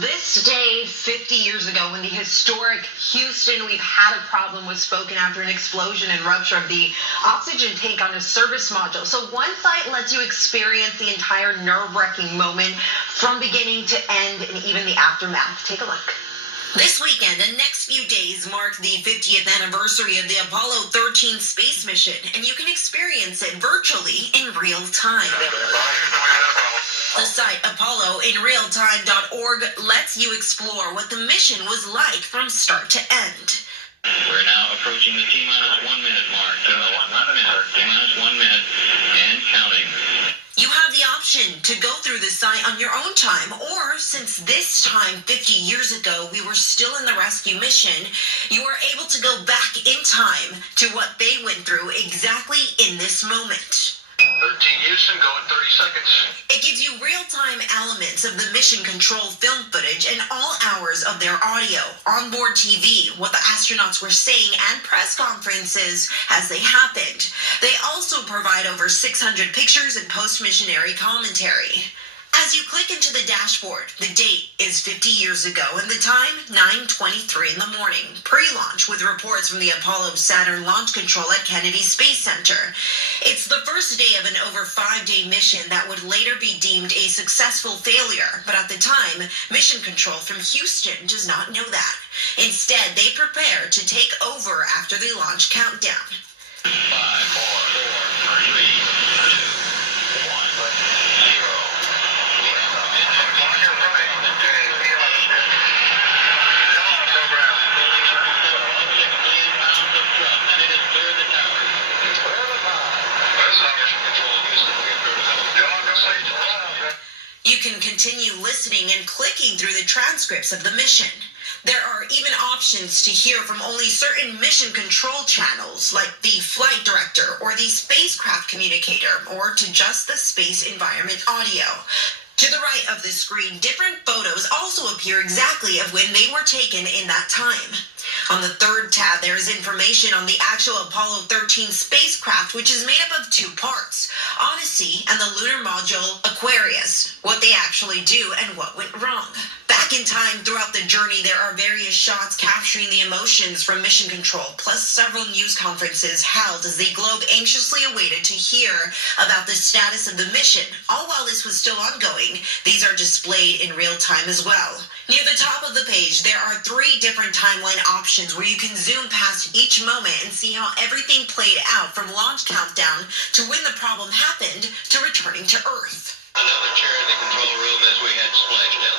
This day, 50 years ago, when the historic Houston We've Had a Problem was spoken after an explosion and rupture of the oxygen tank on a service module. So one site lets you experience the entire nerve-wracking moment from beginning to end and even the aftermath. Take a look. This weekend and next few days mark the 50th anniversary of the Apollo 13 space mission, and you can experience it virtually in real time. The site ApolloInRealTime.org lets you explore what the mission was like from start to end. We're now approaching the T-minus 1 minute mark. T-minus 1 minute, and counting. You have the option to go through the site on your own time, or since this time 50 years ago we were still in the rescue mission, you are able to go back in time to what they went through exactly in this moment. 13 Houston, go in 30 seconds. It gives you real-time elements of the mission control film footage and all hours of their audio, onboard TV, what the astronauts were saying, and press conferences as they happened. They also provide over 600 pictures and post-missionary commentary. As you click into the dashboard, the date is 50 years ago and the time 9:23 in the morning, pre-launch with reports from the Apollo Saturn Launch Control at Kennedy Space Center. It's the first day of an over 5-day mission that would later be deemed a successful failure, but at the time, Mission Control from Houston does not know that. Instead, they prepare to take over after the launch countdown. 5, 4, 3, 2, 1, 0. You can continue listening and clicking through the transcripts of the mission. There are even options to hear from only certain mission control channels, like the flight director or the spacecraft communicator, or to just the space environment audio. To the right of the screen, different photos also appear exactly of when they were taken in that time. On the third tab, there is information on the actual Apollo 13 spacecraft, which is made up of 2 parts, Odyssey and the lunar module Aquarius, what they actually do and what went wrong. Back in time throughout the journey, there are various shots capturing the emotions from Mission Control, plus several news conferences held as the globe anxiously awaited to hear about the status of the mission. All while this was still ongoing, these are displayed in real time as well. Near the top of the page, there are 3 different timeline options where you can zoom past each moment and see how everything played out from launch countdown to when the problem happened to returning to Earth. Another chair in the control room as we head splashdown.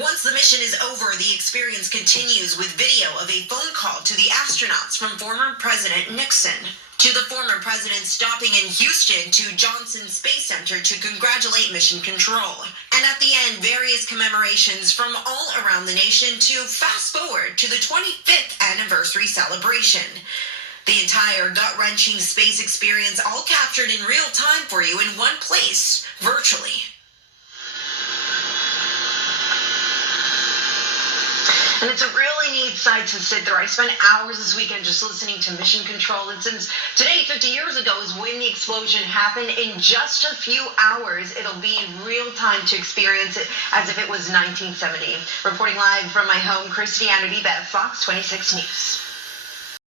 Once the mission is over, the experience continues with video of a phone call to the astronauts from former President Nixon, to the former president stopping in Houston to Johnson Space Center to congratulate Mission Control, and at the end, various commemorations from all around the nation to fast forward to the 25th anniversary celebration. The entire gut-wrenching space experience all captured in real time for you in one place, virtually. And it's a really neat site to sit through. I spent hours this weekend just listening to Mission Control. And since today, 50 years ago, is when the explosion happened, in just a few hours, it'll be in real time to experience it as if it was 1970. Reporting live from my home, Christy Beth, Fox 26 News.